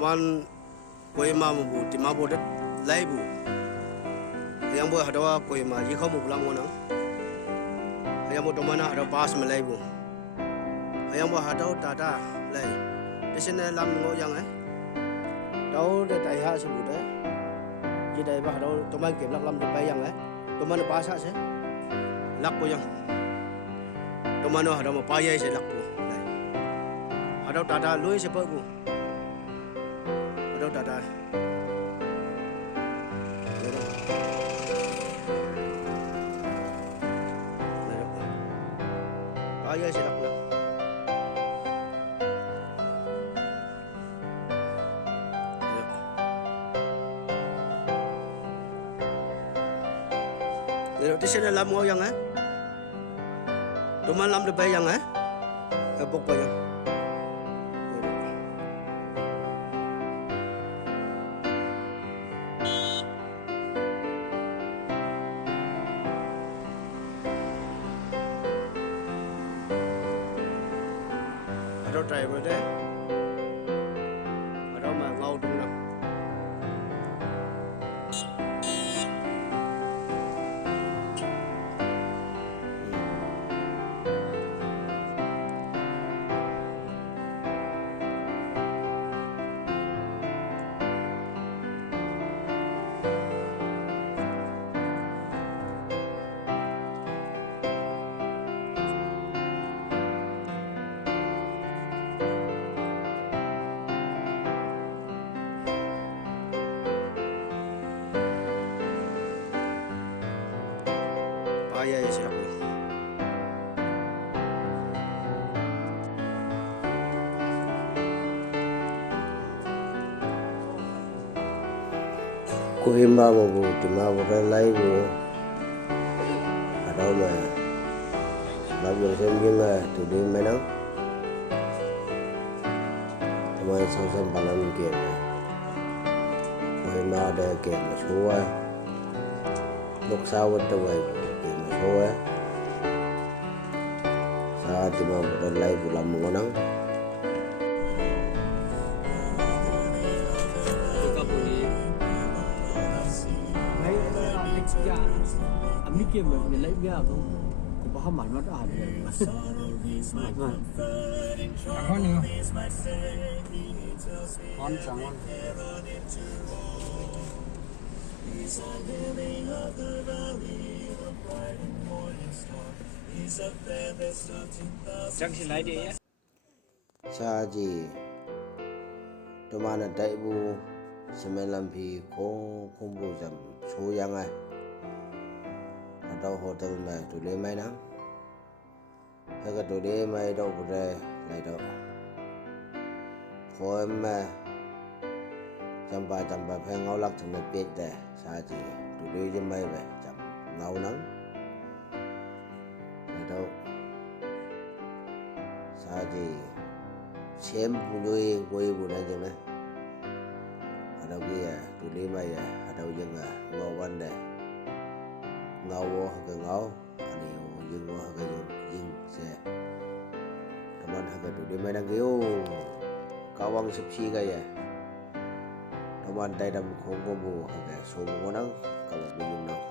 teman koi ma mu ti ma bo det lai bu yang bo hadawa koi ma ji khamu bulang ngonang yang bo teman hadawa pas me lai bu yang bo hadawa tata lai desene lam ngo yang đâu để đại hạ sự vụ đấy chỉ đây bà đâu tụi mình kiểm lắc lâm được bay yang tụi mình ba sát sẽ lắc của yang tụi mình ở đâu mà ba giây sẽ lắc của này ở đâu ta lưới sẽ bớt của ở đâu ta ba giây sẽ lắc của di sini lam ngau yang teman lam depan yang pokok yang ada driver deh ada mah ngau dong lah ayah ya siapa? Kuhimba bu tima bu lai bu ada ma babu sem jinga tu di menang teman sang balam ke kuhimba ada ke semua lok sawat tu Hoa saat di mana lai bulan mengonang Ini game ni lai biar tu, kau faham mana dah ada. Mana? Apa ni? On sangat. Chắc xin lấy đi á. Sa gì? Tôi mà đại bu xem làm phi không bu dầm số yang ai. Ở đâu hotel mà tụi lấy mấy nắng? Hay cái tụi lấy mấy đâu bữa đây lại đâu? Thôi mà chăm ba phải ngau lắc thằng này biết đây. Sa gì? Tụi lấy cho mấy vậy chăm ngau nắng. Lại đâu? Sa gì? Xem vui vui buồn anh chừng này. Ở đâu kia tụi lấy mấy ở đâu chừng ngau quanh đây. Ngau ke ngau ani jeung ke jeung se teman haga tu di main geo kawang sepsi gaya teman tay dam khong ko bu haga so mo nang kawang bingung nang